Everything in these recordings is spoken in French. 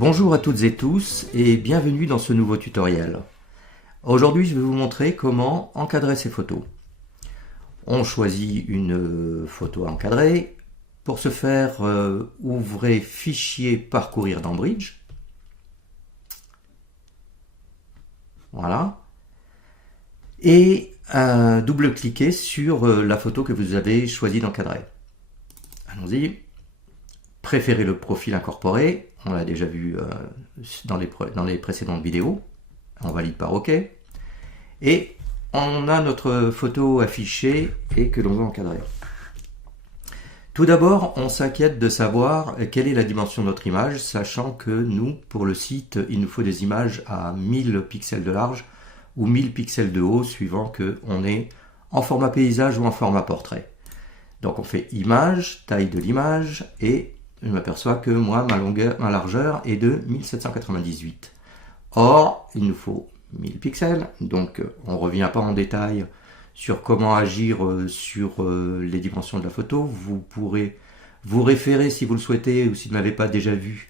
Bonjour à toutes et tous et bienvenue dans ce nouveau tutoriel. Aujourd'hui je vais vous montrer comment encadrer ces photos. On choisit une photo à encadrer. Pour ce faire, ouvrez Fichier Parcourir dans Bridge. Voilà. Et double-cliquez sur la photo que vous avez choisi d'encadrer. Allons-y. Préférez le profil incorporé, on l'a déjà vu dans les précédentes vidéos, on valide par OK, et on a notre photo affichée et que l'on va encadrer. Tout d'abord, on s'inquiète de savoir quelle est la dimension de notre image, sachant que nous, pour le site, il nous faut des images à 1000 pixels de large ou 1000 pixels de haut, suivant qu'on est en format paysage ou en format portrait. Donc on fait image, taille de l'image, et je m'aperçois que moi, ma largeur est de 1798. Or, il nous faut 1000 pixels, donc on ne revient pas en détail sur comment agir sur les dimensions de la photo. Vous pourrez vous référer, si vous le souhaitez, ou si vous ne l'avez pas déjà vu,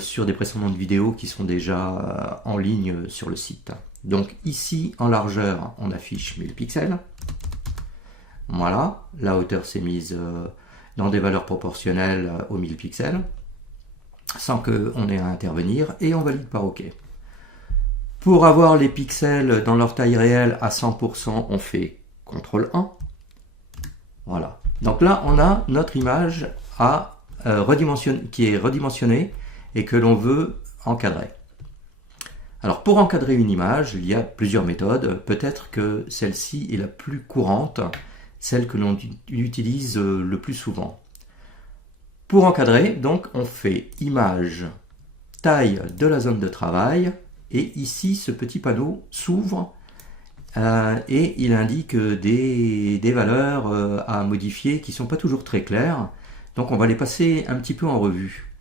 sur des précédentes vidéos qui sont déjà en ligne sur le site. Donc ici, en largeur, on affiche 1000 pixels. Voilà, la hauteur s'est mise dans des valeurs proportionnelles aux 1000 pixels, sans qu'on ait à intervenir, et on valide par OK. Pour avoir les pixels dans leur taille réelle à 100%, on fait CTRL-1. Voilà. Donc là, on a notre image qui est redimensionnée et que l'on veut encadrer. Alors pour encadrer une image, il y a plusieurs méthodes. Peut-être que celle-ci est la plus courante, celle que l'on utilise le plus souvent. Pour encadrer, donc, on fait image, taille de la zone de travail, et ici, ce petit panneau s'ouvre et il indique des valeurs à modifier qui ne sont pas toujours très claires. Donc, on va les passer un petit peu en revue.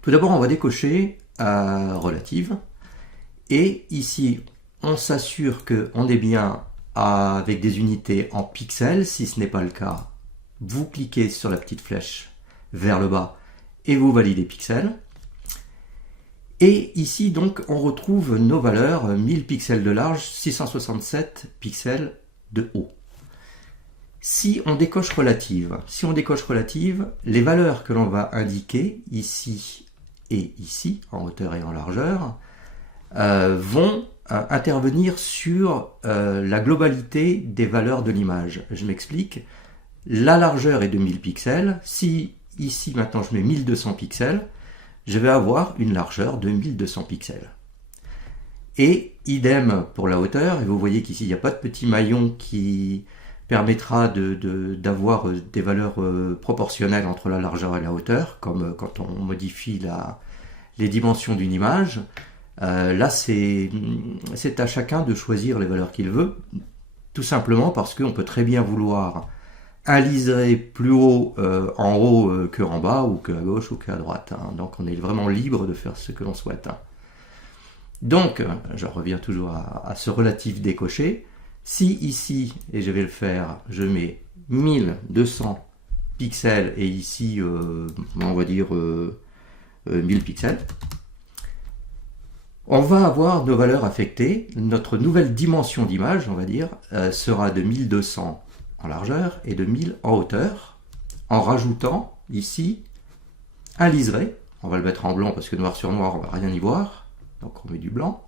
Tout d'abord, on va décocher relative, et ici, on s'assure qu'on est bien avec des unités en pixels. Si ce n'est pas le cas, vous cliquez sur la petite flèche vers le bas et vous validez pixels. Et ici donc on retrouve nos valeurs 1000 pixels de large, 667 pixels de haut. Si on décoche relative, les valeurs que l'on va indiquer ici et ici, en hauteur et en largeur, vont intervenir sur la globalité des valeurs de l'image. Je m'explique. La largeur est de 1000 pixels. Si ici maintenant je mets 1200 pixels, je vais avoir une largeur de 1200 pixels. Et idem pour la hauteur. Et vous voyez qu'ici il n'y a pas de petit maillon qui permettra d'avoir des valeurs proportionnelles entre la largeur et la hauteur, comme quand on modifie les dimensions d'une image. Là, c'est à chacun de choisir les valeurs qu'il veut, tout simplement parce qu'on peut très bien vouloir un liseré plus haut en haut que en bas, ou que à gauche ou que à droite. Donc on est vraiment libre de faire ce que l'on souhaite. Donc, je reviens toujours à ce relatif décoché. Si ici, et je vais le faire, je mets 1200 pixels, et ici, on va dire 1000 pixels, on va avoir nos valeurs affectées. Notre nouvelle dimension d'image, on va dire, sera de 1200 en largeur et de 1000 en hauteur, en rajoutant ici un liseré. On va le mettre en blanc parce que noir sur noir, on va rien y voir. Donc on met du blanc.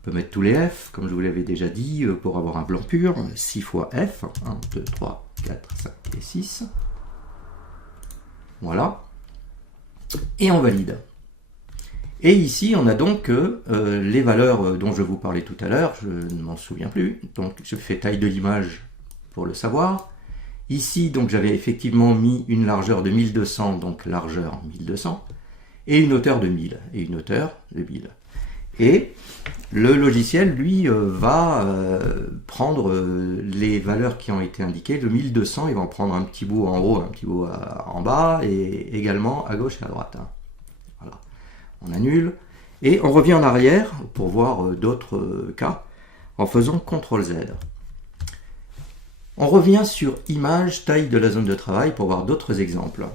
On peut mettre tous les F, comme je vous l'avais déjà dit, pour avoir un blanc pur. 6 fois F, 1, 2, 3, 4, 5 et 6. Voilà. Et on valide. Et ici, on a donc les valeurs dont je vous parlais tout à l'heure, je ne m'en souviens plus. Donc, je fais taille de l'image pour le savoir. Ici, donc, j'avais effectivement mis une largeur de 1200, donc largeur 1200, et une hauteur de 1000, et une hauteur de 1000. Et le logiciel, lui, va prendre les valeurs qui ont été indiquées. Le 1200, il va en prendre un petit bout en haut, un petit bout en bas, et également à gauche et à droite. Voilà. On annule, et on revient en arrière pour voir d'autres cas en faisant CTRL-Z. On revient sur image, taille de la zone de travail pour voir d'autres exemples.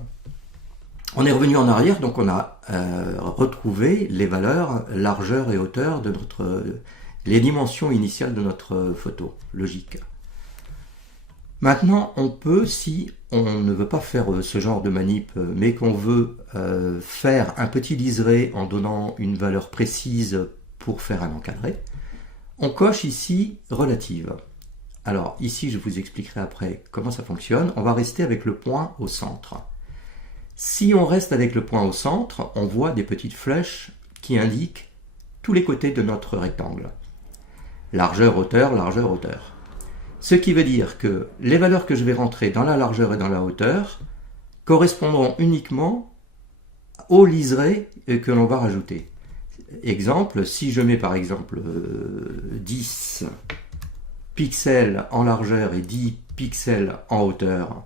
On est revenu en arrière, donc on a retrouvé les valeurs largeur et hauteur de les dimensions initiales de notre photo, logique. Maintenant, on peut, si on ne veut pas faire ce genre de manip, mais qu'on veut faire un petit liseré en donnant une valeur précise pour faire un encadré, on coche ici relative. Alors ici, je vous expliquerai après comment ça fonctionne. On va rester avec le point au centre. Si on reste avec le point au centre, on voit des petites flèches qui indiquent tous les côtés de notre rectangle. Largeur, hauteur, largeur, hauteur. Ce qui veut dire que les valeurs que je vais rentrer dans la largeur et dans la hauteur correspondront uniquement au liseré que l'on va rajouter. Exemple, si je mets par exemple 10 pixels en largeur et 10 pixels en hauteur,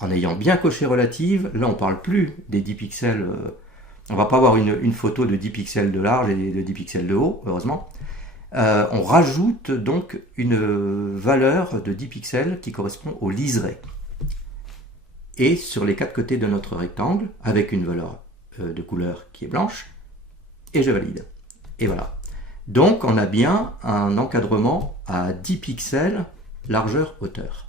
en ayant bien coché relative, là on ne parle plus des 10 pixels, on ne va pas avoir une photo de 10 pixels de large et de 10 pixels de haut, heureusement. On rajoute donc une valeur de 10 pixels qui correspond au liseré. Et sur les quatre côtés de notre rectangle, avec une valeur de couleur qui est blanche, et je valide. Et voilà. Donc on a bien un encadrement à 10 pixels largeur-hauteur.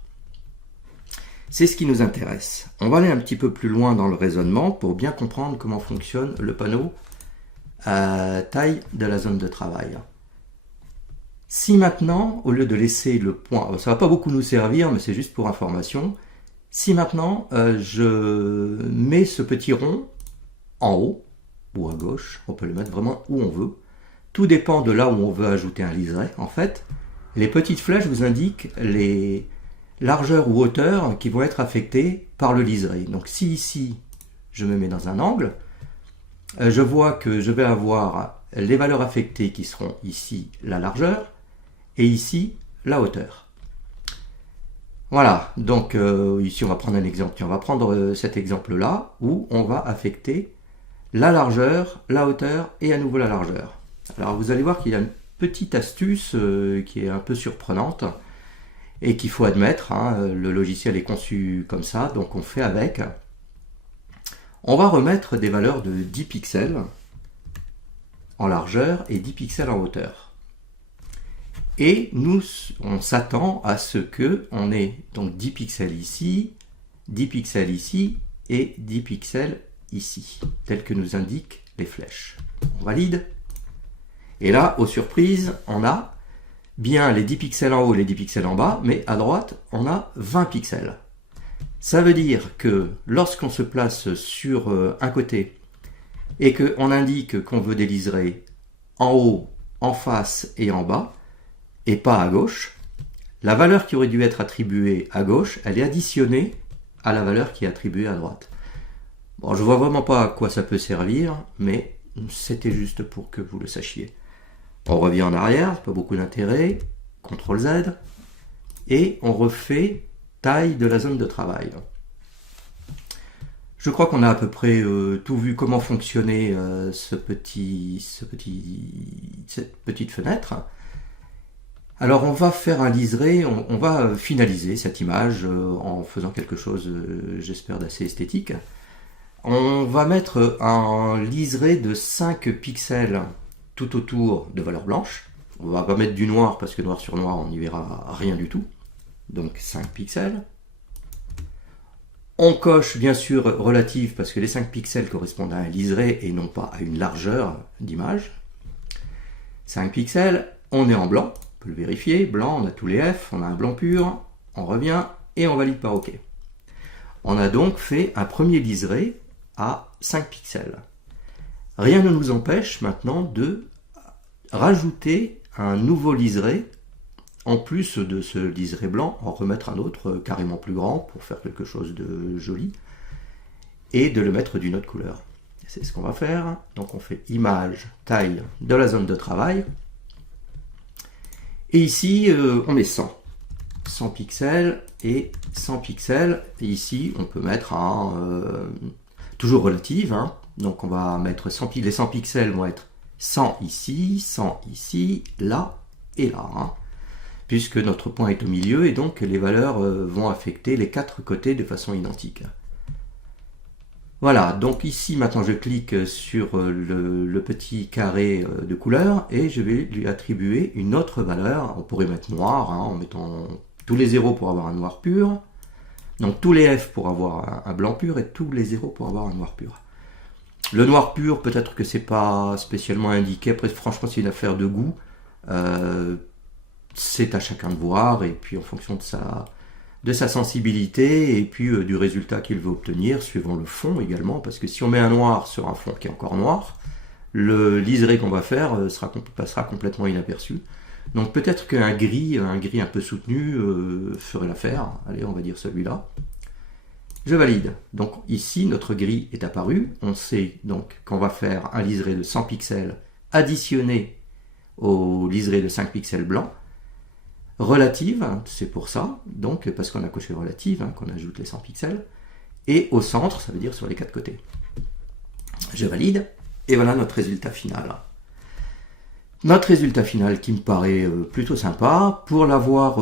C'est ce qui nous intéresse. On va aller un petit peu plus loin dans le raisonnement pour bien comprendre comment fonctionne le panneau à taille de la zone de travail. Si maintenant, au lieu de laisser le point, ça ne va pas beaucoup nous servir, mais c'est juste pour information, si maintenant je mets ce petit rond en haut, ou à gauche, on peut le mettre vraiment où on veut, tout dépend de là où on veut ajouter un liseré, en fait, les petites flèches vous indiquent les largeurs ou hauteurs qui vont être affectées par le liseré. Donc si ici, je me mets dans un angle, je vois que je vais avoir les valeurs affectées qui seront ici la largeur, et ici la hauteur. Voilà, donc ici on va prendre un exemple. On va prendre cet exemple-là où on va affecter la largeur, la hauteur et à nouveau la largeur. Alors vous allez voir qu'il y a une petite astuce qui est un peu surprenante et qu'il faut admettre. Le logiciel est conçu comme ça, donc on fait avec. On va remettre des valeurs de 10 pixels en largeur et 10 pixels en hauteur. Et nous, on s'attend à ce que on ait donc 10 pixels ici, 10 pixels ici et 10 pixels ici, tel que nous indiquent les flèches. On valide. Et là, aux surprises, on a bien les 10 pixels en haut et les 10 pixels en bas, mais à droite, on a 20 pixels. Ça veut dire que lorsqu'on se place sur un côté et qu'on indique qu'on veut des liserés en haut, en face et en bas, et pas à gauche, la valeur qui aurait dû être attribuée à gauche, elle est additionnée à la valeur qui est attribuée à droite. Bon, je vois vraiment pas à quoi ça peut servir, mais c'était juste pour que vous le sachiez. On revient en arrière, pas beaucoup d'intérêt, CTRL Z, et on refait taille de la zone de travail. Je crois qu'on a à peu près tout vu comment fonctionnait cette petite fenêtre. Alors on va faire un liseré, on va finaliser cette image en faisant quelque chose, j'espère, d'assez esthétique. On va mettre un liseré de 5 pixels tout autour de valeur blanche. On va pas mettre du noir parce que noir sur noir on n'y verra rien du tout. Donc 5 pixels. On coche bien sûr relative parce que les 5 pixels correspondent à un liseré et non pas à une largeur d'image. 5 pixels, on est en blanc. Le vérifier, blanc, on a tous les F, on a un blanc pur, on revient et on valide par OK. On a donc fait un premier liseré à 5 pixels. Rien ne nous empêche maintenant de rajouter un nouveau liseré, en plus de ce liseré blanc, en remettre un autre carrément plus grand pour faire quelque chose de joli, et de le mettre d'une autre couleur. C'est ce qu'on va faire. Donc on fait image, taille de la zone de travail. Et ici, on met 100. 100 pixels et 100 pixels. Et ici, on peut mettre toujours relative. Donc, on va mettre 100 pixels. Les 100 pixels vont être 100 ici, là et là. Puisque notre point est au milieu et donc les valeurs vont affecter les quatre côtés de façon identique. Voilà, donc ici maintenant je clique sur le petit carré de couleur et je vais lui attribuer une autre valeur. On pourrait mettre noir, hein, en mettant tous les 0 pour avoir un noir pur. Donc tous les F pour avoir un blanc pur et tous les 0 pour avoir un noir pur. Le noir pur, peut-être que c'est pas spécialement indiqué. Après, franchement, c'est une affaire de goût. C'est à chacun de voir et puis en fonction de sa sensibilité et puis du résultat qu'il veut obtenir, suivant le fond également. Parce que si on met un noir sur un fond qui est encore noir, le liseré qu'on va faire passera complètement inaperçu. Donc peut-être qu'un gris un peu soutenu ferait l'affaire. Allez, on va dire celui-là. Je valide. Donc ici, notre gris est apparu. On sait donc qu'on va faire un liseré de 100 pixels additionné au liseré de 5 pixels blanc. Relative, hein, c'est pour ça, donc parce qu'on a coché relative, hein, qu'on ajoute les 100 pixels. Et au centre, ça veut dire sur les 4 côtés. Je valide. Et voilà notre résultat final. Notre résultat final qui me paraît plutôt sympa. Pour l'avoir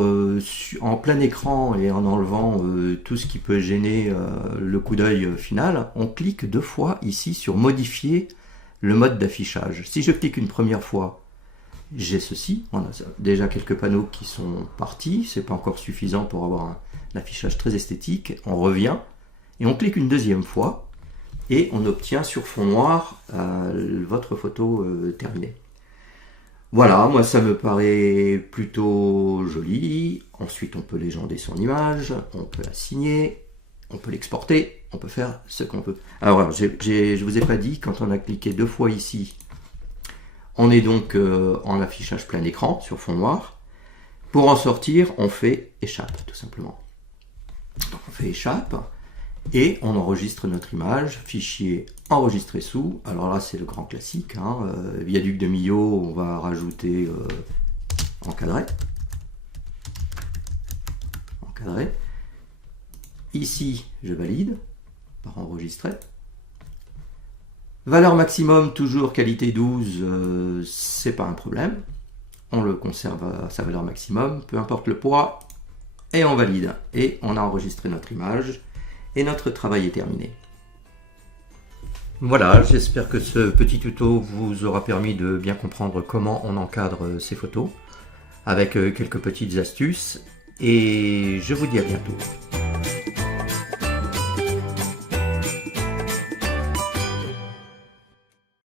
en plein écran et en enlevant tout ce qui peut gêner le coup d'œil final, on clique 2 fois ici sur modifier le mode d'affichage. Si je clique une première fois, j'ai ceci. On a déjà quelques panneaux qui sont partis. C'est pas encore suffisant pour avoir un affichage très esthétique. On revient et on clique une deuxième fois et on obtient sur fond noir votre photo terminée. Voilà, moi ça me paraît plutôt joli. Ensuite, on peut légender son image, on peut la signer, on peut l'exporter, on peut faire ce qu'on veut. Alors voilà, je vous ai pas dit, quand on a cliqué 2 fois ici, on est donc en affichage plein écran sur fond noir. Pour en sortir, on fait échappe tout simplement. Donc on fait échappe et on enregistre notre image, fichier enregistré sous. Alors là c'est le grand classique, hein, viaduc de Millau, on va rajouter encadré. Ici je valide par enregistrer. Valeur maximum, toujours qualité 12, c'est pas un problème. On le conserve à sa valeur maximum, peu importe le poids, et on valide. Et on a enregistré notre image, et notre travail est terminé. Voilà, j'espère que ce petit tuto vous aura permis de bien comprendre comment on encadre ces photos, avec quelques petites astuces, et je vous dis à bientôt.